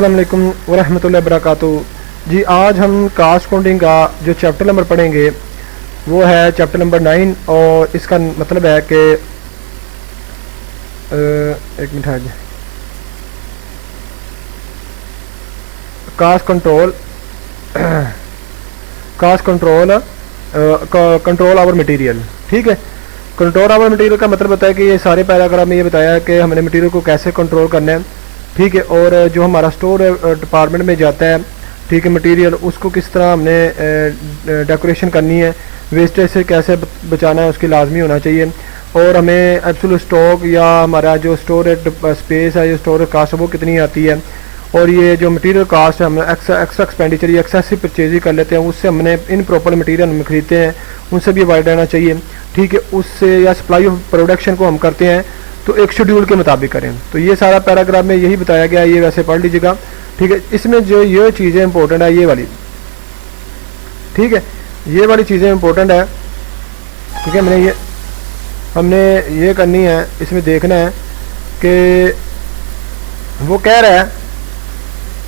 अस्सलाम वालेकुम वरहमतुल्लाहि वबरकातुहू। जी आज हम कास्ट काउंटिंग का जो चैप्टर नंबर पढ़ेंगे वो है चैप्टर नंबर 9 और इसका मतलब है कि एक मिनट है cost control control our material. ठीक है, कंट्रोल आवर मटेरियल का मतलब होता है कि ये सारे पैराग्राफ में ये बताया है कि हमने मटेरियल को कैसे कंट्रोल करना है। ठीक है, और जो हमारा स्टोर डिपार्टमेंट में जाता है, ठीक है, मटेरियल उसको किस तरह हमने डेकोरेशन करनी है, वेस्टेज से कैसे बचाना है उसकी लाजमी होना चाहिए। और हमें एब्सोल्यूट स्टॉक या हमारा जो स्टोरेज स्पेस है, जो स्टोरेज कास्ट है वो कितनी आती है। और ये जो मटेरियल कास्ट है हम एक्स्ट्रा एक्सपेंडिचर या एक्सेसिव परचेज कर लेते हैं, उससे हमने इन प्रॉपर मटेरियल हम खरीदते हैं, उनसे भी अवॉइड रहना चाहिए। ठीक है, उससे या सप्लाई ऑफ प्रोडक्शन को हम करते हैं तो एक शेड्यूल के मुताबिक करें। तो ये सारा पैराग्राफ में यही बताया गया है, ये वैसे पढ़ लीजिएगा। ठीक है, इसमें जो ये चीज़ें इंपॉर्टेंट है ये वाली, ठीक है, ये वाली चीज़ें इंपॉर्टेंट है क्योंकि हमने ये करनी है। इसमें देखना है कि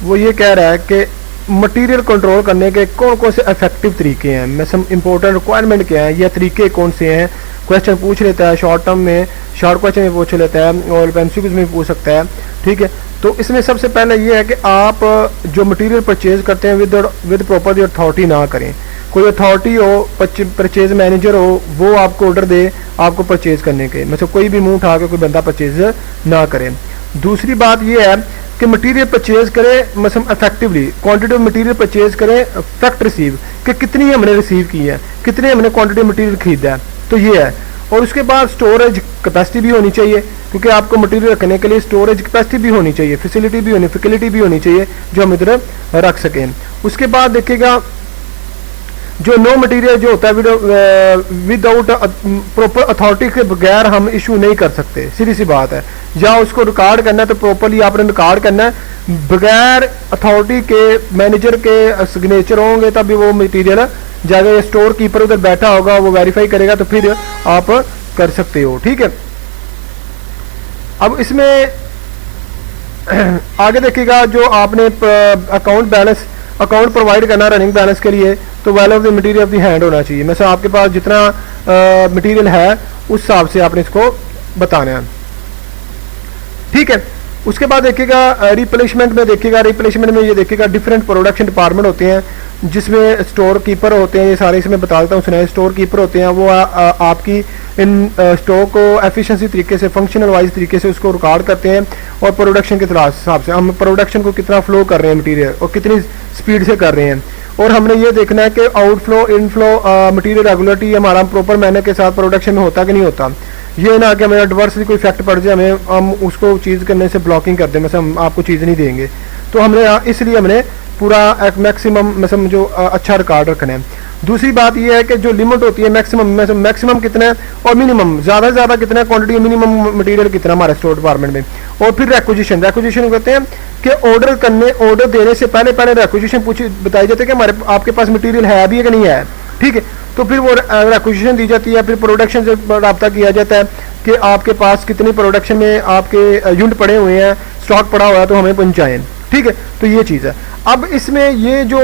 वो ये कह रहा है कि मटेरियल कंट्रोल करने के कौन कौन से इफेक्टिव तरीके हैं, मतलब इंपॉर्टेंट रिक्वायरमेंट क्या है या तरीके कौन से हैं। क्वेश्चन पूछ लेता है, शॉर्ट टर्म में शॉर्ट क्वेश्चन में पूछ लेता है और एमसीक्यूज में पूछ सकता है। ठीक है, तो इसमें सबसे पहले ये है कि आप जो मटेरियल परचेज करते हैं विद प्रॉपर अथॉरिटी ना करें। कोई अथॉरिटी हो, परचेज मैनेजर हो, वो आपको ऑर्डर दे आपको परचेज करने के, मतलब कोई भी मुंह उठा के कोई बंदा परचेज ना करे। दूसरी बात ये है कि मटेरियल परचेज करें मतलब effectively, quantity of material purchase करें, फैक्ट रिसीव कि कितनी हमने रिसीव की है, कितने हमने क्वांटिटी मटेरियल खरीदा है, तो ये है। और उसके बाद स्टोरेज कैपेसिटी भी होनी चाहिए क्योंकि आपको मटेरियल रखने के लिए स्टोरेज कैपेसिटी भी होनी चाहिए, फैसिलिटी भी होनी चाहिए जो हम इधर रख सकें। उसके बाद देखिएगा जो नो मटेरियल जो होता है विदाउट प्रॉपर अथॉरिटी के बगैर हम इशू नहीं कर सकते, सीधी सी बात है। या उसको रिकॉर्ड करना है तो प्रॉपरली आपने रिकॉर्ड करना है, बगैर अथॉरिटी के मैनेजर के सिग्नेचर होंगे तभी वो मटेरियल जाकर स्टोर कीपर उधर बैठा होगा वो वेरीफाई करेगा तो फिर आप कर सकते हो। ठीक है, अब इसमें आगे देखिएगा जो आपने अकाउंट प्रोवाइड करना रनिंग बैलेंस के लिए तो value of the material of the hand होना चाहिए, मतलब आपके पास जितना मटेरियल है उस हिसाब से आपने इसको बताना है। ठीक है, उसके बाद देखिएगा रिप्लेसमेंट में ये देखिएगा डिफरेंट प्रोडक्शन डिपार्टमेंट होते हैं जिसमें स्टोर कीपर होते हैं, ये सारे इसमें बता देता हूँ सुनाए। स्टोर कीपर होते हैं वो आपकी इन स्टॉक को एफिशिएंसी तरीके से, फंक्शनल वाइज तरीके से उसको रिकॉर्ड करते हैं और प्रोडक्शन के हिसाब से हम प्रोडक्शन को कितना फ्लो कर रहे हैं मटेरियल और कितनी स्पीड से कर रहे हैं। और हमने ये देखना है कि आउटफ्लो इनफ्लो मटेरियल रेगुलरिटी हमारा प्रॉपर मैनर के साथ प्रोडक्शन में होता कि नहीं होता। ये ना कि हमें एडवर्सली कोई इफेक्ट पड़ जाए, हम उसको चीज़ करने से ब्लॉकिंग कर दें, मतलब हम आपको चीज़ नहीं देंगे। तो हमने इसलिए हमने पूरा एक मैक्सिमम मतलब जो अच्छा रिकॉर्ड रखना है। दूसरी बात यह है कि जो लिमिट होती है मैक्सिमम कितना है और मिनिमम ज़्यादा से ज़्यादा कितना क्वांटिटी, मिनिमम मटेरियल कितना हमारे स्टोर डिपार्टमेंट में। और फिर रेक्विजिशन कहते हैं कि ऑर्डर देने से पहले रेक्विजिशन बताई जाती है कि हमारे आपके पास मटेरियल है अभी कि नहीं है। ठीक है, तो फिर वो रेक्विजिशन दी जाती है, फिर प्रोडक्शन से रब्ता किया जाता है कि आपके पास कितनी प्रोडक्शन में आपके यूनिट पड़े हुए हैं, स्टॉक पड़ा हुआ है तो हमें पहुँचाएँ। ठीक है, तो ये चीज़ है। अब इसमें ये जो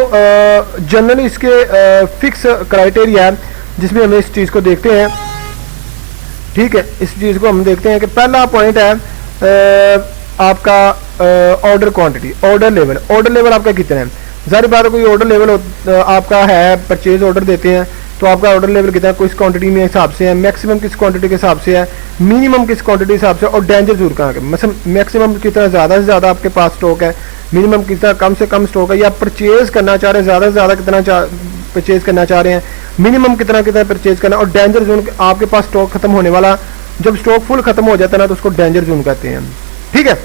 जनरली इसके फिक्स क्राइटेरिया है जिसमें हम इस चीज़ को देखते हैं। ठीक है, इस चीज़ को हम देखते हैं कि पहला पॉइंट है आपका ऑर्डर क्वांटिटी, ऑर्डर लेवल आपका कितना है। ज़ाहिर बात है कोई ऑर्डर लेवल आपका है, परचेज ऑर्डर देते हैं तो आपका ऑर्डर लेवल कितना है, किस क्वांटिटी में हिसाब से है, मैक्सिमम किस क्वांटिटी के हिसाब से है, मिनिमम किस क्वांटिटी के हिसाब से, और डेंजर जरूर कहाँ के, मतलब मैक्सिमम कितना ज़्यादा से ज़्यादा आपके पास स्टॉक है, मिनिमम कितना कम से कम स्टॉक है, या परचेज करना चाह रहे हैं ज़्यादा से ज़्यादा कितना परचेज करना चाह रहे हैं, मिनिमम कितना परचेज करना। और डेंजर जोन आपके पास स्टॉक खत्म होने वाला, जब स्टॉक फुल खत्म हो जाता है ना तो उसको डेंजर जोन कहते हैं। ठीक है,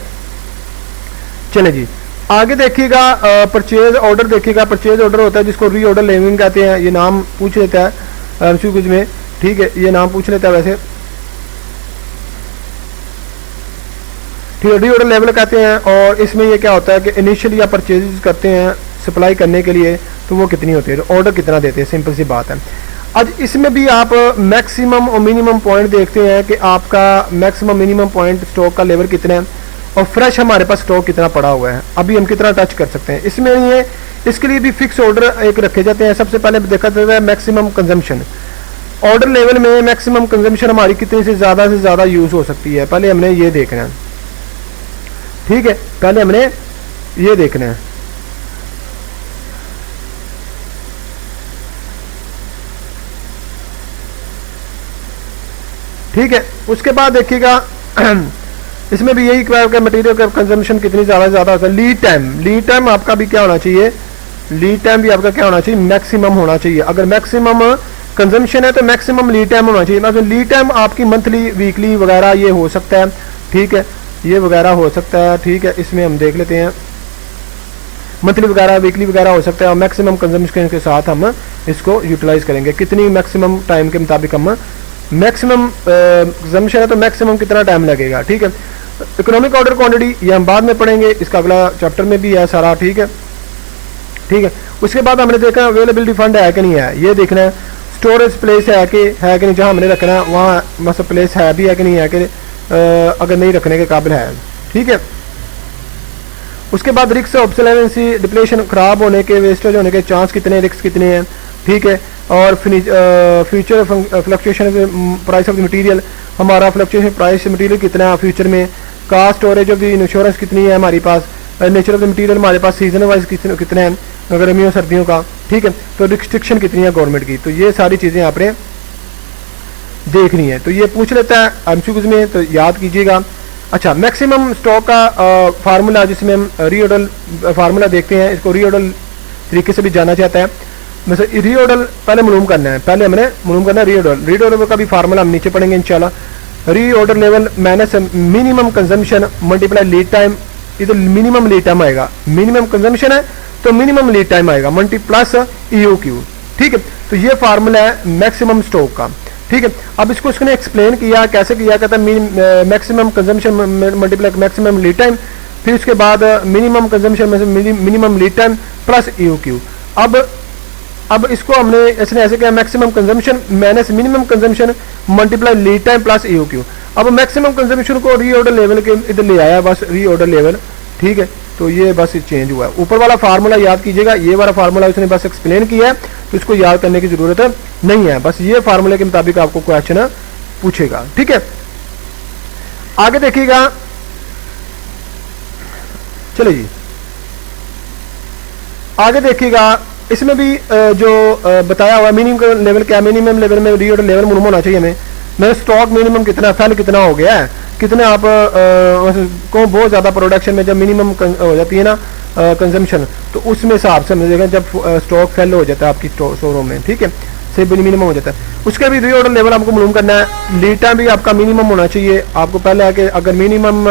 चले जी आगे देखिएगा परचेज ऑर्डर देखिएगा। परचेज ऑर्डर होता है जिसको री ऑर्डर लेवलिंग कहते हैं, ये नाम पूछ लेता है एमसीक्यूज में। ठीक है, ये नाम पूछ लेता है वैसे, ठीक है, री ऑर्डर लेवल कहते हैं। और इसमें ये क्या होता है कि इनिशियली आप परचेज करते हैं सप्लाई करने के लिए तो वो कितनी होती है, ऑर्डर कितना देते हैं, सिंपल सी बात है। आज इसमें भी आप मैक्सिमम और मिनिमम पॉइंट देखते हैं कि आपका मैक्सिमम मिनिमम पॉइंट स्टॉक का लेवल कितना है। और फ्रेश हमारे पास स्टॉक कितना पड़ा हुआ है, अभी हम कितना टच कर सकते हैं इसमें। ये इसके लिए भी फिक्स ऑर्डर एक रखे जाते हैं। सबसे पहले देखा जाता है मैक्सिमम कंजम्पशन, ऑर्डर लेवल में मैक्सिमम कंजम्पशन हमारी कितनी से ज़्यादा यूज़ हो सकती है, पहले हमने ये देखना है। ठीक है, पहले हमने ये देखना है। ठीक है, उसके बाद देखिएगा इसमें भी यही क्या मटेरियल का कंजम्पशन कितनी ज़्यादा होता है। लीड टाइम आपका भी क्या होना चाहिए, लीड टाइम भी आपका क्या होना चाहिए, मैक्सिमम होना चाहिए। अगर मैक्सिमम कंजम्पशन है तो मैक्सिमम लीड टाइम होना चाहिए। मतलब लीड टाइम आपकी मंथली वीकली वगैरह ये हो सकता है। ठीक है, ये वगैरह हो सकता है। ठीक है, इसमें हम देख लेते हैं मंथली वगैरह वीकली वगैरह हो सकता है। और मैक्सिमम कंजम्पशन के साथ हम इसको यूटिलाइज करेंगे, कितनी मैक्सिमम टाइम के मुताबिक हम मैक्सिमम कंजम्पशन है तो मैक्सिमम कितना टाइम लगेगा। ठीक है, इकोनॉमिक ऑर्डर क्वांटिटी ये हम बाद में पढ़ेंगे, इसका अगला चैप्टर में भी है सारा। ठीक है, ठीक है, उसके बाद हमने देखा अवेलेबिलिटी फंड है कि नहीं है, ये देखना है। स्टोरेज प्लेस है कि नहीं, जहाँ हमने रखना है वहाँ मतलब प्लेस है भी है कि नहीं है कि अगर नहीं रखने के काबिल है। ठीक है, उसके बाद रिस्क ऑब्सोलेंसी डिप्लेशन, खराब होने के वेस्टेज होने के चांस कितने, रिस्क कितने हैं। ठीक है, और future fluctuation price of the material, हमारा फ्लक्चुएशन प्राइस मटेरियल कितना है फ्यूचर में। Cost storage of the insurance कितनी है हमारे पास। नेचर ऑफ द मटेरियल हमारे पास सीजन वाइज कितने हैं, गर्मियों सर्दियों का। ठीक है, तो रिस्ट्रिक्शन कितनी है गवर्नमेंट की। तो ये सारी चीज़ें आपने देखनी है। तो ये पूछ लेता है एमसीक्यूज में, तो याद कीजिएगा। अच्छा, मैक्सिमम स्टॉक का फार्मूला, जिसमें हम रीऑर्डर फार्मूला देखते हैं, इसको रीऑर्डर तरीके से भी जाना चाहता है। वैसे रीऑर्डर पहले मालूम करना है, पहले हमने मालूम करना है रीऑर्डर का भी फार्मूला हम नीचे पढ़ेंगे इंशाल्लाह। Reorder level minus minimum consumption multiply lead time, इधर मिनिमम लीड टाइम आएगा, मिनिमम कंजम्पशन है तो मिनिमम लीड टाइम आएगा मल्टी प्लस EOQ। ठीक है, तो ये फार्मूला है मैक्सिमम स्टॉक का। ठीक है, अब इसको उसने एक्सप्लेन किया, कैसे किया, कहता है maximum consumption multiply maximum lead time, फिर उसके बाद मिनिमम कंजम्पशन में minimum lead time plus EOQ। अब इसको हमने इसने ऐसे किया, maximum consumption minus minimum consumption multiply lead time plus EOQ। अब मैक्सिमम कंजम्पशन को रीऑर्डर लेवल के इधर ले आया, बस रीऑर्डर लेवल। ठीक है, तो ये बस चेंज हुआ है। ऊपर वाला फार्मूला याद कीजिएगा, ये वाला फार्मूला उसने बस एक्सप्लेन किया है, तो इसको याद करने की जरूरत नहीं है। बस ये फार्मूले के मुताबिक आपको क्वेश्चन पूछेगा। ठीक है, आगे देखिएगा। चलिए जी, आगे देखिएगा। इसमें भी जो बताया हुआ मिनिमम लेवल क्या, मिनिमम लेवल में रीऑर्डर लेवल मिनिमम होना चाहिए हमें। मेरा स्टॉक मिनिमम कितना, फैल कितना हो गया है, कितने आप को बहुत ज़्यादा प्रोडक्शन में जब मिनिमम हो जाती है ना कंजम्पशन, तो उसमें हिसाब से मिलेगा जब स्टॉक फेल हो जाता है आपकी स्टोरों में। ठीक है, से मिनिमम हो जाता है। उसके भी रीऑर्डर लेवल आपको मालूम करना है। लीड टाइम भी आपका मिनिमम होना चाहिए। आपको पहले आके अगर मिनिमम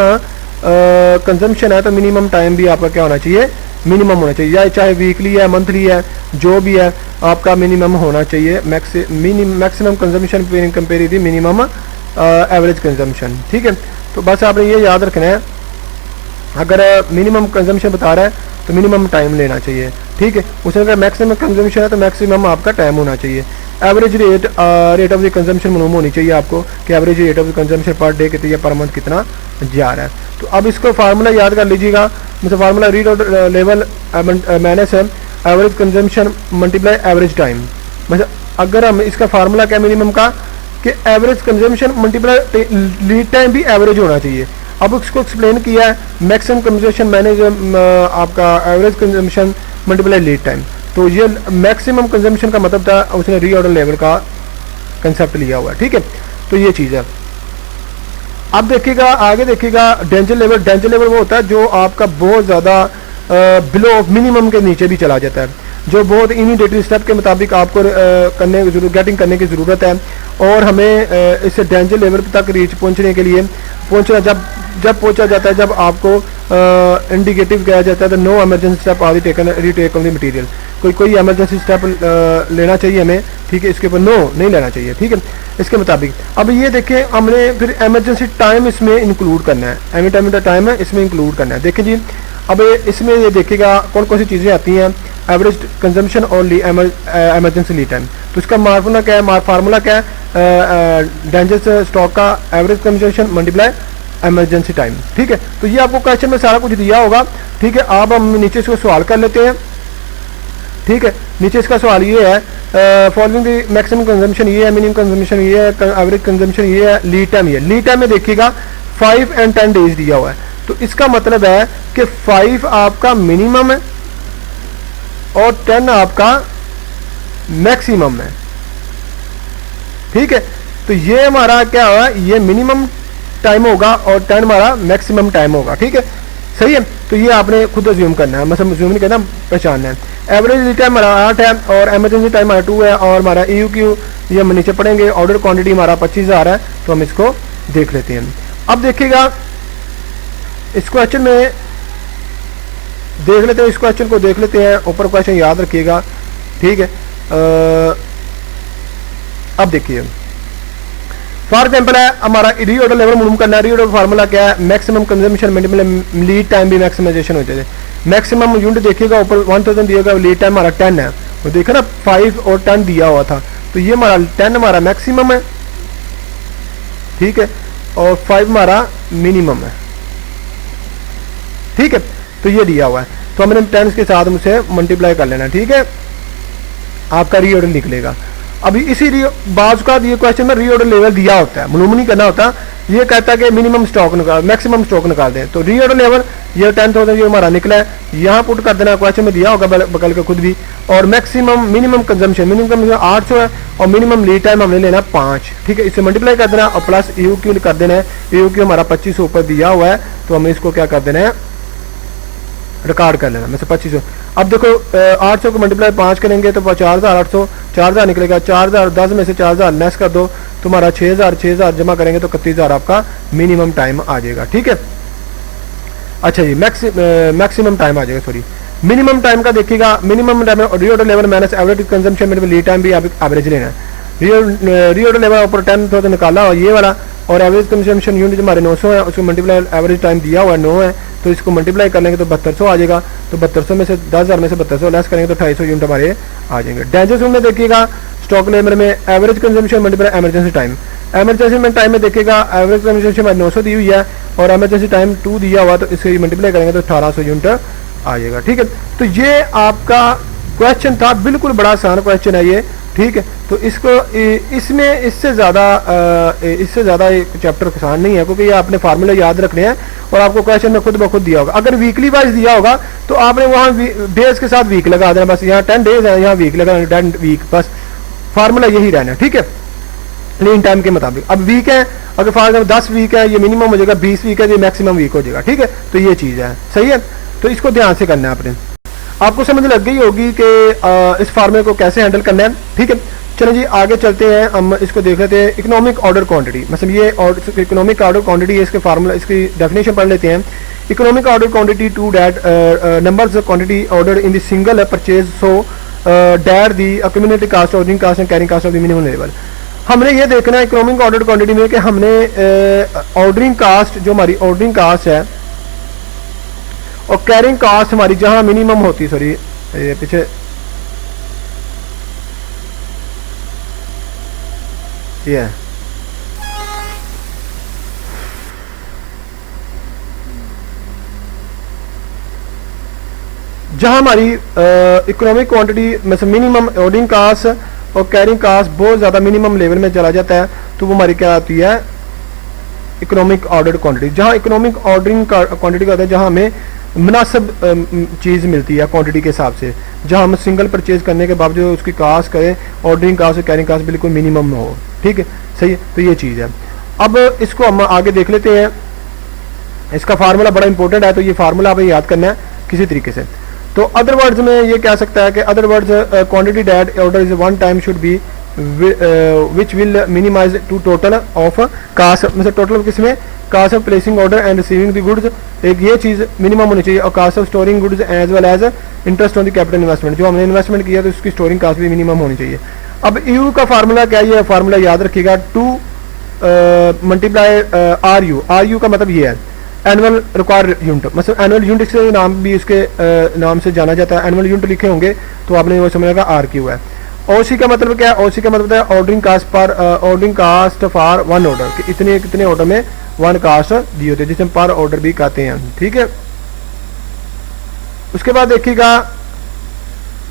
कंजम्पशन है तो मिनिमम टाइम भी आपका क्या होना चाहिए, मिनिमम होना चाहिए। या चाहे वीकली है, मंथली है, जो भी है आपका मिनिमम होना चाहिए। मैक्सिमम कंजम्पशन कंपेयर दी मिनिमम एवरेज कंजम्पशन। ठीक है, तो बस आपने ये याद रखना है, अगर मिनिमम कंजम्पशन बता रहा है तो मिनिमम टाइम लेना चाहिए। ठीक है, उसने अगर मैक्सिमम कंजम्पशन है तो मैक्सिमम आपका टाइम होना चाहिए। Average rate of the consumption मालूम होनी चाहिए आपको कि average rate of the consumption per day कितनी है, पर मंथ कितना जा रहा है। तो अब इसको फार्मूला याद कर लीजिएगा। मतलब फार्मूला रीड लेवल माइनस है average consumption multiply average time. मतलब अगर हम इसका फार्मूला क्या मिनिमम का, कि average consumption multiply lead time भी एवरेज होना चाहिए। अब उसको एक्सप्लेन किया है, मैक्सिमम कंजम्पशन मैनेज आपका average consumption multiply lead time. तो ये मैक्सिमम कंजम्पशन का मतलब था, उसने रीऑर्डर लेवल का कंसेप्ट लिया हुआ है। ठीक है, तो ये चीज़ है। अब देखिएगा, आगे देखिएगा डेंजर लेवल। डेंजर लेवल वो होता है जो आपका बहुत ज़्यादा बिलो मिनिमम के नीचे भी चला जाता है, जो बहुत इमीडिएटली स्टेप के मुताबिक आपको गेटिंग करने की ज़रूरत है। और हमें इस डेंजर लेवल तक रीच पहुंचने के लिए पहुंचना जब पहुंचा जाता है, जब आपको इंडिकेटिव किया जाता है तो no emergency step are taken retake on the material. कोई एमरजेंसी स्टेप लेना चाहिए हमें। ठीक है, इसके ऊपर नो नहीं लेना चाहिए। ठीक है, इसके मुताबिक। अब ये देखें, हमने फिर एमरजेंसी टाइम इसमें इंक्लूड करना है, एमी टाइम है इसमें इंक्लूड करना है। देखें जी, अब इसमें ये देखिएगा कौन कौन सी चीज़ें आती हैं। एवरेज कंजम्पशन और एमरजेंसी लीड टाइम। तो इसका फार्मूला क्या है, फार्मूला क्या है, डेंजरस स्टॉक का average consumption multiply emergency time. ठीक है, तो ये आपको क्वेश्चन में सारा कुछ दिया होगा। ठीक है, अब हम नीचे इसको सवाल कर लेते हैं। ठीक है, नीचे इसका सवाल ये है फॉलोइंग द मैक्सिमम कंजम्पशन ये है, मिनिमम कंजम्पशन ये है, एवरेज कंजम्पशन ये है, लीड टाइम ये। लीड टाइम में देखिएगा 5 and 10 डेज दिया हुआ है, तो इसका मतलब है कि 5 आपका मिनिमम है और 10 आपका मैक्सिमम है। ठीक है, तो ये हमारा क्या हुआ, ये मिनिमम टाइम होगा और 10 हमारा मैक्सिमम टाइम होगा। ठीक है, सही है, तो ये आपने खुद अज्यूम करना है, मतलब अज्यूम नहीं करना, पहचानना है। एवरेज लीड टाइम हमारा 8 है और एमरजेंसी टाइम हमारा 2 है और हमारा EUQ ये हम नीचे पढ़ेंगे। ऑर्डर क्वांटिटी हमारा 25,000 है, तो हम इसको देख लेते हैं। अब देखिएगा इस क्वेश्चन में देख लेते हैं, इस क्वेश्चन को देख लेते हैं, ऊपर क्वेश्चन याद रखिएगा। ठीक है, अब देखिए फॉर एग्जाम्पल है हमारा रीऑर्डर लेवल मालूम करना है। रीऑर्डर फार्मूला क्या है, maximum consumption multiple lead time भी मैक्सिमाइजेशन हो जाए। मैक्सिमम यूनिट देखिएगा ऊपर 1000 दिएगा, लीड टाइम हमारा 10 है, तो देखा ना 5 और 10 दिया हुआ था, तो ये हमारा 10 हमारा मैक्सिमम है। ठीक है, और 5 हमारा मिनिमम है। ठीक है, तो ये दिया हुआ है, तो हमने 10 के साथ मुझसे मल्टीप्लाई कर लेना। ठीक है, आपका रीऑर्डर निकलेगा। अभी इसी बाज का ये क्वेश्चन में रीऑर्डर लेवल दिया होता है, मालूम नहीं करना होता, ये कहता है कि मिनिमम स्टॉक निकाल मैक्सिमम स्टॉक निकाल दें। तो रीऑर्डर लेवल ये 10,000 ये हमारा निकला है, यहाँ पुट कर देना, क्वेश्चन में दिया होगा बगल के खुद भी। और मैक्सिमम मिनिमम कंजम्पशन 800 है और मिनिमम लीड टाइम हमने लेना 5। ठीक है, इससे मल्टीप्लाई कर देना और प्लस EUQ कर देना है। EUQ हमारा 2500 ऊपर दिया हुआ है, तो हमें इसको क्या कर देना है, रिकॉर्ड कर लेना। मतलब 2500। अब देखो 800 को मल्टीप्लाई 5 करेंगे तो 4800, 4000 निकलेगा। 4000 10 में से 4000 लेस कर दो, तुम्हारा 6000 जमा करेंगे तो 31,000 आपका मिनिमम टाइम आ जाएगा। ठीक है, अच्छा जी, मैक्सिमम टाइम आ जाएगा, सॉरी मिनिमम टाइम का देखिएगा। Minimum time reorder level minus average consumption में लीड टाइम भी एवरेज लेना है। रीऑर्डर लेवल ऊपर 10,000 निकाला और ये वाला, और एवरेज कंजम्पशन यूनिट हमारे 900 है, उसको मल्टीप्लाई एवरेज टाइम दिया हुआ है 9 है, तो इसको मल्टीप्लाई कर लेंगे तो 7200 आ जाएगा। तो 7200 में से 10,000 में से 7200 लेस करेंगे तो 250 यूनिट हमारे आ जाएंगे। डेंजर्स में देखिएगा स्टॉक लेवल में average consumption multiply emergency time. Emergency में टाइम में देखिएगा एवरेज कंजम्पशन हमारे 900 दी हुई है और एमरजेंसी टाइम 2 दिया हुआ, तो इससे मल्टीप्लाई करेंगे तो 1800 यूनिट आ जाएगा। ठीक है, तो ये आपका क्वेश्चन था, बिल्कुल बड़ा आसान क्वेश्चन है ये। ठीक है, तो इसको इसमें इससे ज़्यादा एक चैप्टर आसान नहीं है, क्योंकि ये आपने फार्मूले याद रखने हैं और आपको क्वेश्चन में खुद ब खुद दिया होगा। अगर वीकली वाइज दिया होगा तो आपने वहाँ डेज के साथ वीक लगा देना, बस यहाँ 10 डेज है, यहाँ वीक लगा 10 वीक, बस फार्मूला यही रहना है। ठीक है, लीन टाइम के मुताबिक। अब वीक है, अगर फॉर एग्जाम्पल 10 वीक है ये मिनिमम हो जाएगा, 20 वीक है ये मैक्सिमम वीक हो जाएगा। ठीक है, तो ये चीज़ है, सही है, तो इसको ध्यान से करना है आपने। आपको समझ लग गई होगी कि इस फार्मूले को कैसे हैंडल करना है। ठीक है, चलो जी आगे चलते हैं, हम इसको देख लेते हैं। इकोनॉमिक ऑर्डर क्वांटिटी, मतलब ये इकोनॉमिक ऑर्डर क्वांटिटी है, इसके फार्मूला इसकी डेफिनेशन पढ़ लेते हैं। Economic order quantity to that numbers of quantity order in the single purchase, so that the accumulated cost, ordering cost and carrying cost of the minimum level. हमने ये देखना है इकोनॉमिक ऑर्डर क्वांटिटी में कि हमने ऑर्डरिंग कास्ट, जो हमारी ordering cast है और कैरिंग कास्ट हमारी जहां मिनिमम होती, सॉरी पीछे ये जहां हमारी इकोनॉमिक क्वांटिटी में से मिनिमम ऑर्डरिंग कास्ट और कैरिंग कास्ट बहुत ज़्यादा मिनिमम लेवल में चला जाता है, तो वो हमारी क्या आती है, इकोनॉमिक ऑर्डर क्वांटिटी। जहां इकोनॉमिक ऑर्डरिंग क्वांटिटी का होता है जहां हमें मुनासिब चीज़ मिलती है क्वांटिटी के हिसाब से, जहां हम सिंगल परचेज करने के बावजूद उसकी कास्ट करें, ऑर्डरिंग कास्ट और कैरिंग कास्ट बिल्कुल मिनिमम हो। ठीक है, सही है, तो ये चीज़ है। अब इसको हम आगे देख लेते हैं। इसका फार्मूला बड़ा इंपॉर्टेंट है, तो ये फार्मूला हमें याद करना है किसी तरीके से। तो अदर वर्ड्स में ये कह सकता है कि other words quantity that order is one time should be which will minimize to total of cost, मतलब टोटल किसमें, cost of placing order and receiving the goods, एक ये चीज़ मिनिमम होनी चाहिए, और cost of storing goods as well as interest on the capital investment, जो हमने इन्वेस्टमेंट किया तो उसकी स्टोरिंग कास्ट भी मिनिमम होनी चाहिए। अब EU का फार्मूला क्या है, ये फार्मूला याद रखिएगा, 2 मल्टीप्लाई RU का मतलब ये है एनुअल रिक्वायर्ड यूनिट, मतलब एनुअल यूनिट से नाम भी इसके नाम से जाना जाता है। एनुअल यूनिट लिखे होंगे तो आपने वो समझेगा RQ है। OC का मतलब क्या है, OC का मतलब है ऑर्डरिंग कास्ट पर ordering cost for one order, कि इतने कितने ऑर्डर में वन कास्ट दी होती है, जिसे हम पर ऑर्डर भी कहते हैं, ठीक है। उसके बाद देखिएगा,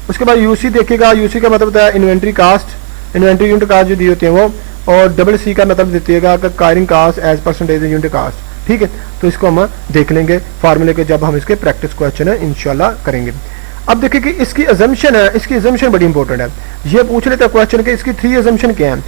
उसके बाद यूसी देखिएगा, यूसी का मतलब होता है inventory cost, inventory unit cost जो दी होती है वो, और डबल सी का मतलब देतीएगा carrying cost as percentage unit cost, ठीक है। तो इसको हम देख लेंगे फार्मूले के जब हम इसके प्रैक्टिस क्वेश्चन है इंशाल्लाह करेंगे। अब देखिए कि इसकी अजम्पशन है, इसकी अजम्पशन बड़ी इंपॉर्टेंट है। ये पूछ लेता है क्वेश्चन के इसकी 3 अजम्पशन क्या है।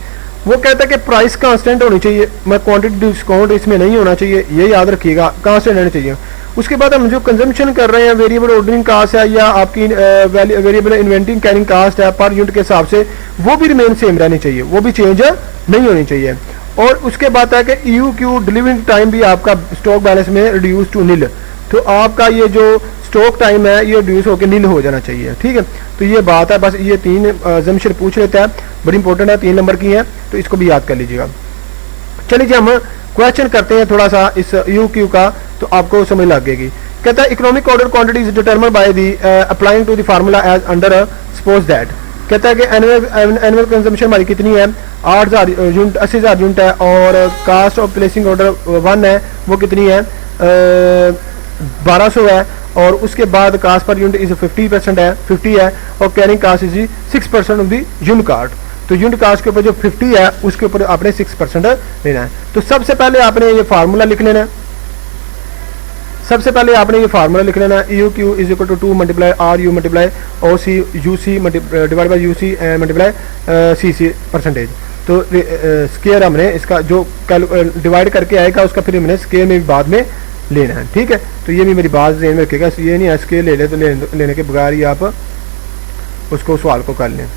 वो कहता है कि प्राइस कांस्टेंट होनी चाहिए, मैं क्वांटिटी डिस्काउंट इसमें नहीं होना चाहिए, ये याद रखिएगा, कांस्टेंट रहना चाहिए। उसके बाद हम जो कंजम्पशन कर रहे हैं वेरिएबल ऑर्डरिंग कास्ट है या आपकी वेरिएबल इन्वेंटिंग कैरिंग कास्ट है पर यूनिट के हिसाब से, वो भी रिमेन सेम रहनी चाहिए, वो भी चेंज नहीं होनी चाहिए। और उसके बाद है कि यू क्यू डिलीवरी टाइम भी आपका स्टॉक बैलेंस में रिड्यूस टू नील, तो आपका ये जो स्टॉक टाइम है ये रिड्यूस होकर नील हो जाना चाहिए, ठीक है। तो ये बात है, बस ये 3 अजम्पशन पूछ लेता है, बड़ी इंपॉर्टेंट है, 3 नंबर की है, तो इसको भी याद कर लीजिएगा। चलिए जी हम क्वेश्चन करते हैं थोड़ा सा इस यू क्यू का, तो आपको समझ लगेगी। कहता है economic order quantity is determined by the applying to the formula as under suppose that. कहता है कि एनुअल कंजम्पशन हमारी कितनी है, 8000 यूनिट, 80,000 यूनिट है, और कास्ट ऑफ प्लेसिंग ऑर्डर 1 है वो कितनी है, 1200 है, और उसके बाद कास्ट पर यूनिट इज 50% है, 50 है, और carrying cost is 6% of the unit cost. तो यूनिट कास्ट के ऊपर जो 50 है उसके ऊपर आपने 6% लेना है। तो सबसे पहले आपने ये फार्मूला लिख लेना है, सबसे पहले आपने ये फार्मूला लिख लेना है, U Q is equal to 2 multiply R U multiply O C U C divide by U C multiply C C percentage. तो स्केयर हमने इसका जो डिवाइड करके आएगा उसका फिर हमने स्केयर में बाद में लेना है, ठीक है। तो ये भी मेरी बात ध्यान में रखिएगा, ये नहीं है स्केयर ले ले तो लेने के बगैर ही आप उसको सवाल को कर लें,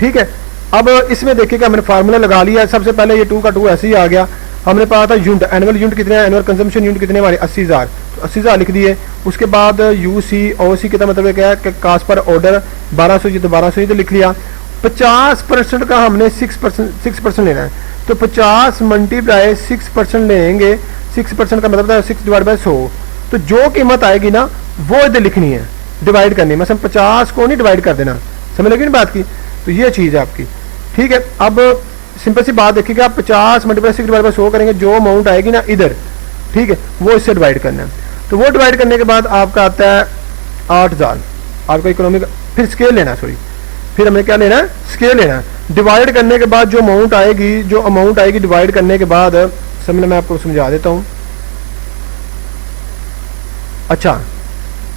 ठीक है। अब इसमें देखिएगा मैंने फार्मूला लगा लिया, सबसे पहले ये 2 का 2 ऐसे ही आ गया। हमने पता था यूनिट, एनुअल यूनिट कितने हैं, एनुअल कंजम्पशन यूनिट कितने हमारे 80,000, तो 80,000 लिख दिए। उसके बाद यू सी ओ सी कितना मतलब क्या है कि कास्ट पर ऑर्डर 1200, ये तो 1200 ही तो लिख लिया। 50% का हमने 6% लेना है, तो 50 मल्टीप्लाई 6% लेंगे, 6% का मतलब 6 डिवाइड बाई 100, तो जो कीमत आएगी ना वो इधर लिखनी है, डिवाइड करनी है, मतलब 50 को नहीं डिवाइड कर देना, समझ लगी ना बात की। तो ये चीज़ है आपकी, ठीक है। अब सिंपल सी बात देखिएगा, 50 मल्टीप्लाई 6 डिवाइड बाई 100 करेंगे, जो अमाउंट आएगी ना इधर, ठीक है, वो इससे डिवाइड करना है। तो वो डिवाइड करने के बाद आपका आता है 8000, आपका इकोनॉमिक, फिर स्केल लेना, सॉरी, फिर हमें क्या लेना है, स्केल लेना है। डिवाइड करने के बाद जो अमाउंट आएगी डिवाइड करने के बाद, समझ, मैं आपको समझा देता हूँ। अच्छा,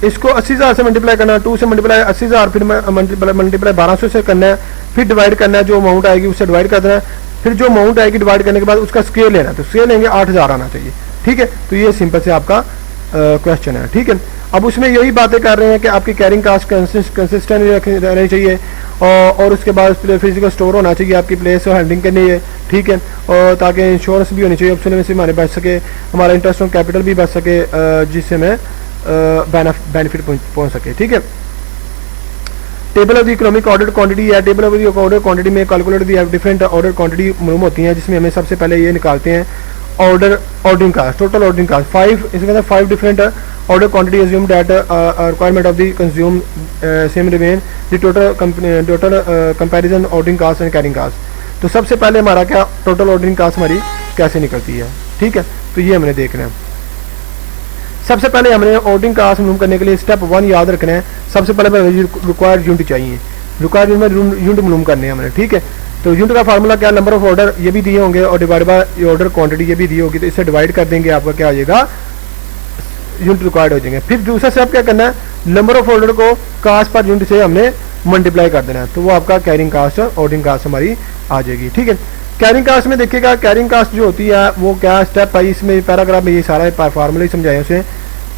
इसको 80,000 से मल्टीप्लाई करना है, 2 से मल्टीप्लाई 80,000, फिर मल्टीप्लाई 1200 से करना है, फिर डिवाइड करना है, जो अमाउंट आएगी उससे डिवाइड कर देना है, फिर जो अमाउंट आएगी डिवाइड करने के बाद उसका स्केल लेना है, तो स्केल लेंगे 8000 आना चाहिए, ठीक है। तो ये सिंपल से आपका क्वेश्चन है, ठीक है। अब उसमें यही बातें कर रहे हैं कि आपकी कैरिंग कास्ट कंसिस्टेंट रहनी चाहिए, और उसके बाद फिजिकल स्टोर होना चाहिए आपकी प्लेस हैंडलिंग के लिए, ठीक है, और ताकि इंश्योरेंस भी होनी चाहिए, ऑप्शन में से हमारे बच सके, हमारा इंटरेस्ट ऑन कैपिटल भी बच सके, जिससे हमें बेनिफिट पहुंच सके, ठीक है। Table of the economic order quantity है, table of the order quantity में calculate the different order quantity मालूम होती हैं, जिसमें हमें सबसे पहले ये निकालते हैं ordering cost, total ordering cost 5, इसके अंदर 5 different order quantity assume that requirement of the consume same remain the total comparison ordering cost and carrying cost. तो सबसे पहले हमारा क्या टोटल ऑर्डरिंग कास्ट हमारी कैसे निकलती है, ठीक है। तो ये हमने देखना है। सबसे पहले हमने ऑर्डरिंग कास्ट मालूम करने के लिए स्टेप 1 याद रखना है, सबसे पहले रिक्वायर्ड यूनिट चाहिए, रिक्वायर्ड यूनिट मालूम करने हैं हमने, ठीक है। तो यूनिट का फार्मूला क्या, नंबर ऑफ ऑर्डर ये भी दिए होंगे, और डिवाइड बाय ऑर्डर क्वांटिटी ये भी दी होगी, तो इससे डिवाइड कर देंगे, आपका क्या आ जाएगा, यूनिट रिक्वायर्ड हो जाएंगे। फिर दूसरा स्टेप क्या करना है, नंबर ऑफ ऑर्डर को कास्ट पर यूनिट से हमने मल्टीप्लाई कर देना है, तो वो आपका कैरिंग कास्ट ऑर्डरिंग कास्ट हमारी आ जाएगी, ठीक है। कैरिंग कास्ट में देखिएगा, कैरिंग कास्ट जो होती है वो क्या स्टेप है, इसमें पैराग्राफ में ये सारा फार्मूला ही समझाया उसे।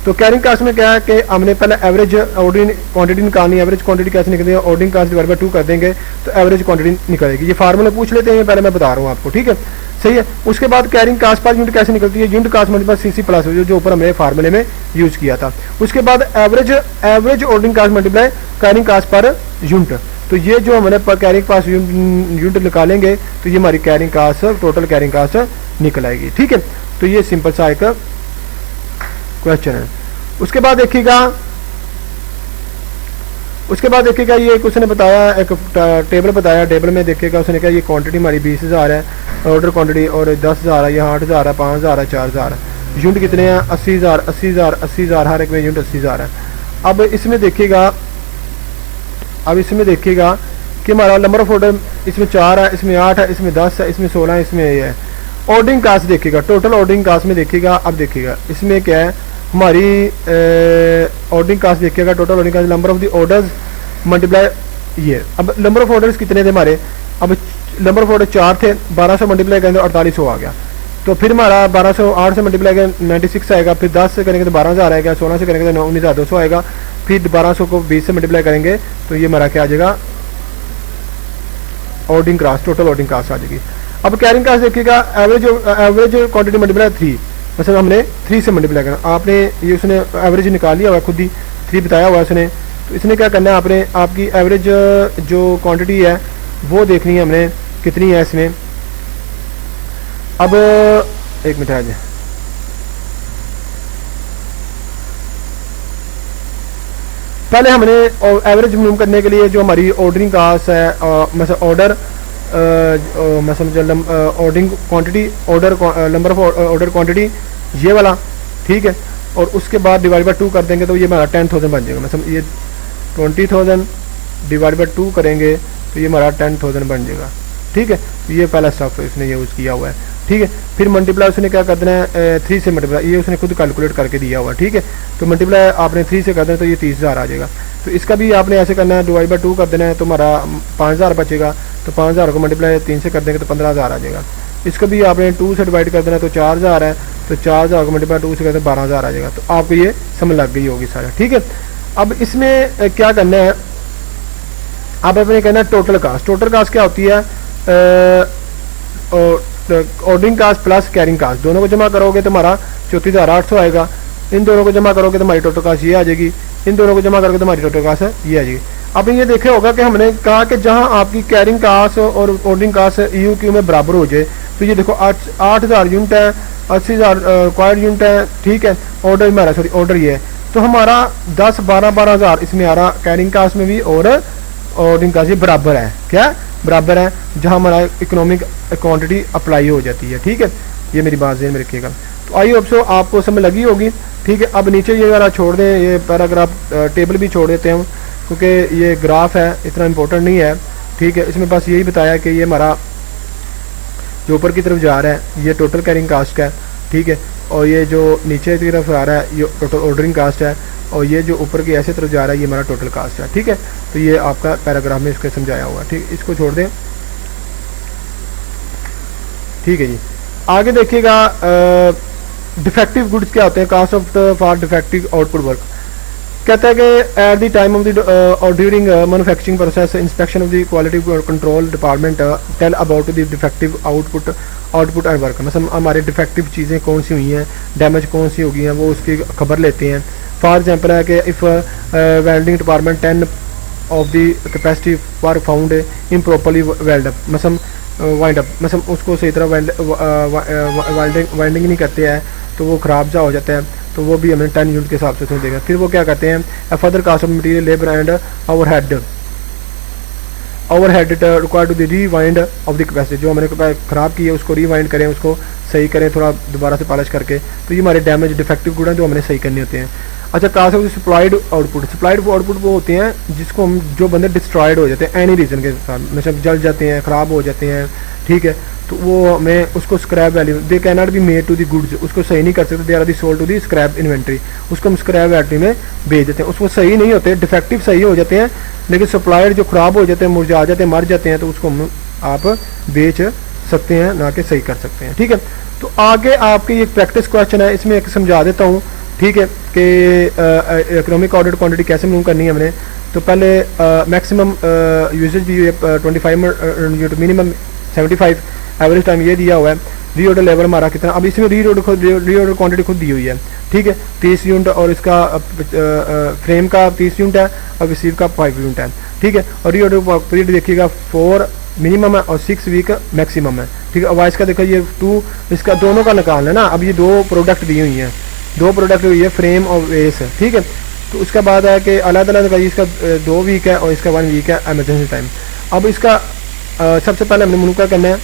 तो कैरिंग कास्ट में क्या है कि हमने पहले एवरेज ऑर्डरिंग क्वांटिटी निकालनी है, एवरेज क्वांटिटी कैसे निकलती है, ऑर्डरिंग कास्ट डिवाइड बाय 2 कर देंगे तो एवरेज क्वांटिटी निकलेगी। ये फार्मूला पूछ लेते हैं, पहले मैं बता रहा हूँ आपको, ठीक है, सही है। उसके बाद कैरिंग कास्ट पर यूनिट कैसे निकलती है, unit cost multiply CC plus जो ऊपर हमने फार्मूले में यूज किया था। उसके बाद average ordering cost multiply carrying cost per unit, तो ये जो हमने कैरिंग कास्ट यूनिट निकालेंगे तो ये हमारी carrying cost, total carrying cost निकल आएगी, ठीक है। तो ये सिंपल सा एक क्वेश्चन है। उसके बाद देखिएगा, ये उसने बताया, एक टेबल बताया, टेबल में देखिएगा उसने कहा ये क्वांटिटी हमारी 20,000 है, ऑर्डर क्वांटिटी, और 10,000 है, यहाँ 8,000 है, 5,000 है, 4,000 है। यूनिट कितने हैं? 80,000 80,000 80,000, हर एक में यूनिट 80,000 है। अब इसमें देखिएगा कि हमारा नंबर ऑफ ऑर्डर इसमें 4 है, इसमें 8 है, इसमें 10 है, इसमें 16 है, इसमें ये है। ऑर्डरिंग कास्ट देखिएगा, टोटल ऑर्डरिंग कास्ट में देखिएगा। अब देखिएगा इसमें क्या है, हमारी ऑर्डरिंग कास्ट देखिएगा, total ordering cost number of the orders multiply ये। अब नंबर ऑफ ऑर्डर्स कितने थे हमारे? अब नंबर ऑफ ऑर्डर 4 थे, 1200 मल्टीप्लाई करेंगे तो 4800 आ गया। तो फिर हमारा 1200 8 से मल्टीप्लाई करेंगे 96 आएगा, फिर 10 से करेंगे तो 12,000 आएगा, 16 से करेंगे तो 19,200 आएगा, फिर 1200 को 20 से मल्टीप्लाई करेंगे तो ये हमारा क्या आ जाएगा? Ordering cost, total ordering cost आ जाएगी। अब कैरिंग कास्ट देखिएगा, एवरेज क्वांटिटी मल्टीप्लाई 3, मतलब हमने 3 से मल्टीप्लाई करना। आपने ये उसने एवरेज निकाल लिया हुआ, खुद ही 3 बताया हुआ है उसने। तो इसने क्या करना है, आपने आपकी एवरेज जो क्वांटिटी है वो देखनी है हमने कितनी है इसमें। अब एक मिनट आ जाए, पहले हमने एवरेज मालूम करने के लिए जो हमारी ऑर्डरिंग कास्ट है, मतलब ऑर्डर मतलब ordering quantity, order number of order quantity ये वाला, ठीक है। और उसके बाद डिवाइड बाय 2 कर देंगे तो ये हमारा 10,000 बन जाएगा। मतलब ये 20,000 डिवाइड बाय 2 करेंगे तो ये हमारा 10,000 बन जाएगा, ठीक है। तो ये पहला स्टेप इसने यूज़ किया हुआ है, ठीक है। फिर मल्टीप्लाई उसने क्या कर देना है, 3 से मल्टीप्लाई, ये उसने खुद कैलकुलेट करके दिया हुआ, ठीक है। तो मल्टीप्लाई आपने 3 से कर देना तो ये 30,000 आ जाएगा। तो इसका भी आपने ऐसे करना है, डिवाइड बाय 2 कर देना है तो हमारा 5,000 बचेगा। तो 5,000 को मल्टीप्लाई 3 से कर देंगे तो 15,000 आ जाएगा। इसको भी आपने 2 से डिवाइड कर देना है तो 4,000 है, तो 4,000 को मल्टीप्लाई 2 से करते 12,000 आ जाएगा। तो आपको ये समझ लग गई होगी सारा, ठीक है। अब इसमें क्या करना है, अब आपने कहना है टोटल कास्ट। टोटल कास्ट क्या होती है? Ordering cost plus carrying cost, दोनों को जमा करोगे तो हमारा 34,800 आएगा। इन दोनों को जमा करोगे तो हमारी टोटल कास्ट ये आ जाएगी, इन दोनों को जमा करोगे तो हमारी टोटल कास्ट ये आ जाएगी। आपने ये देखा होगा कि हमने कहा कि जहां आपकी कैरिंग कास्ट और ऑर्डरिंग कास्ट EOQ में बराबर हो जाए, तो ये देखो 8,000 यूनिट है, 80,000 रिक्वायर्ड यूनिट है, ठीक है। ऑर्डर हमारा ऑर्डर ये है, तो हमारा 10-12-12,000 इसमें आ रहा कैरिंग कास्ट में भी और ऑर्डरिंग कास्ट बराबर है। क्या बराबर है? जहां हमारा इकोनॉमिक क्वांटिटी अप्लाई हो जाती है, ठीक है। ये मेरी बात ध्यान में रखिएगा। तो आई होप सो आपको समझ लगी होगी, ठीक है। अब नीचे ये वाला छोड़ दें, ये पैराग्राफ टेबल भी छोड़ देते हैं क्योंकि ये ग्राफ है, इतना इंपॉर्टेंट नहीं है, ठीक है। इसमें बस यही बताया कि ये हमारा जो ऊपर की तरफ जा रहा है ये टोटल कैरिंग कास्ट का है, ठीक है। और ये जो नीचे की तरफ आ रहा है ये टोटल ऑर्डरिंग कास्ट है, और ये जो ऊपर की ऐसे तरफ जा रहा है ये हमारा टोटल कास्ट है, ठीक है। तो ये आपका पैराग्राफ में इसको समझाया हुआ, ठीक। इसको छोड़ दें, ठीक है जी। आगे देखिएगा डिफेक्टिव गुड्स क्या होते हैं, cost of for defective output work. कहता है कि at the time of the और during manufacturing process inspection of the quality control department tell about the defective output and work. मतलब हमारे डिफेक्टिव चीज़ें कौन सी हुई हैं, डैमेज कौन सी हो गई हैं, वो उसकी खबर लेते हैं। फॉर एग्जाम्पल है कि if welding department 10 of the capacity were found improperly weld up, मतलब वाइंड अप, मतलब उसको सही तरह वाइंडिंग नहीं करते हैं तो वो ख़राब जा हो जाता है, तो वो भी हमें 10 यूनिट के हिसाब से उसमें देगा। फिर वो क्या करते हैं, further cost of material labour and overhead required to the rewind of the capacity. जो हमने ख़राब की है उसको रीवाइंड करें, उसको सही करें थोड़ा दोबारा से पॉलिश करके, तो ये हमारे डैमेज डिफेक्टिव गुड हैं जो हमने सही करने होते हैं। अच्छा, कास्ट ऑफ सप्लाइड आउटपुट वो होते हैं जिसको हम जो बंदे डिस्ट्रॉयड हो जाते हैं एनी रीज़न के साथ, मतलब जल जाते हैं, ख़राब हो जाते हैं, ठीक है। तो वो हमें उसको scrap value, they can not be made to the goods, उसको सही नहीं कर सकते, they are the sold to the scrap inventory, उसको हम स्क्रैप वैल्यू में भेज देते हैं। उसको सही नहीं होते, डिफेक्टिव सही हो जाते हैं, लेकिन सप्लाइड जो ख़राब हो जाते हैं, मुरझा जाते हैं, मर जाते हैं, तो उसको हम आप बेच सकते हैं, ना कि सही कर सकते हैं, ठीक है। तो आगे आपके ये प्रैक्टिस क्वेश्चन है, इसमें एक समझा देता हूँ, ठीक है, कि इकोनॉमिक ऑडिट क्वांटिटी कैसे मालूम करनी है हमने। तो पहले मैक्सिमम यूजेज दी हुई है 25 मिनिमम 75, एवरेज टाइम ये दिया हुआ है, री ऑर्डर लेवल हमारा कितना। अब इसमें री ऑर्डर क्वांटिटी खुद दी हुई है, ठीक है, 30 यूनिट, और इसका फ्रेम का 30 यूनिट है और रिसीव का 5 यूनिट है, ठीक है। और री ऑर्डर पीरियड देखिएगा 4 मिनिमम है और 6 वीक मैक्सिमम है, ठीक है। अब इसका देखो ये 2, इसका दोनों का निकाल है ना। अब ये 2 प्रोडक्ट दी हुई हैं, 2 प्रोडक्ट हुई है, फ्रेम और बेस है, ठीक है। तो उसके बाद है कि अलग अलग इसका 2 वीक है और इसका 1 वीक है एमरजेंसी टाइम। अब इसका सबसे पहले हमने मुनका करना है,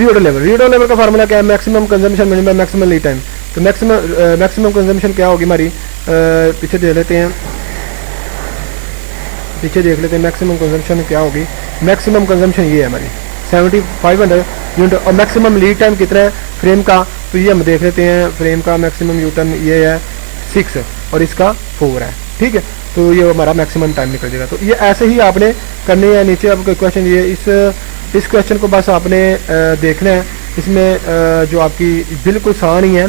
रीऑर्डर लेवल का फार्मूला क्या है, maximum consumption minimum by maximum lead time. तो मैक्सिमम कंजम्पशन क्या होगी हमारी, पीछे देख लेते हैं, मैक्सिमम कंजम्पशन क्या होगी। मैक्सिमम कंजम्पशन ये है हमारी 7500 यूनिट, और मैक्सिमम लीड टाइम कितना है फ्रेम का, तो ये हम देख लेते हैं, फ्रेम का मैक्सिमम यूटन ये है 6 और इसका 4 है, ठीक है। तो ये हमारा मैक्सिमम टाइम निकल जाएगा। तो ये ऐसे ही आपने करने हैं। नीचे आपका क्वेश्चन ये, इस क्वेश्चन को बस आपने देखना है। इसमें जो आपकी बिल्कुल आसान ही है,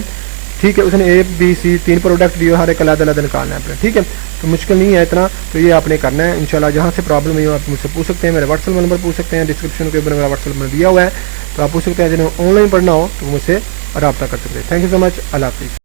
ठीक है। उसने A B C 3 प्रोडक्ट दिए, हर एक अलग अलग निकालना है अपने, ठीक है। तो मुश्किल नहीं है इतना, तो ये आपने करना है इंशाल्लाह। जहाँ से प्रॉब्लम है आप मुझसे पूछ सकते हैं, मेरे व्हाट्सएप नंबर पूछ सकते हैं, डिस्क्रिप्शन के ऊपर मेरा व्हाट्सएप नंबर दिया हुआ है, तो आप पूछ सकते हैं। जिन्हें ऑनलाइन पढ़ना हो तो मुझसे रब्ता कर सकते हैं। थैंक यू सो मच, अल्लाह हाफिज़।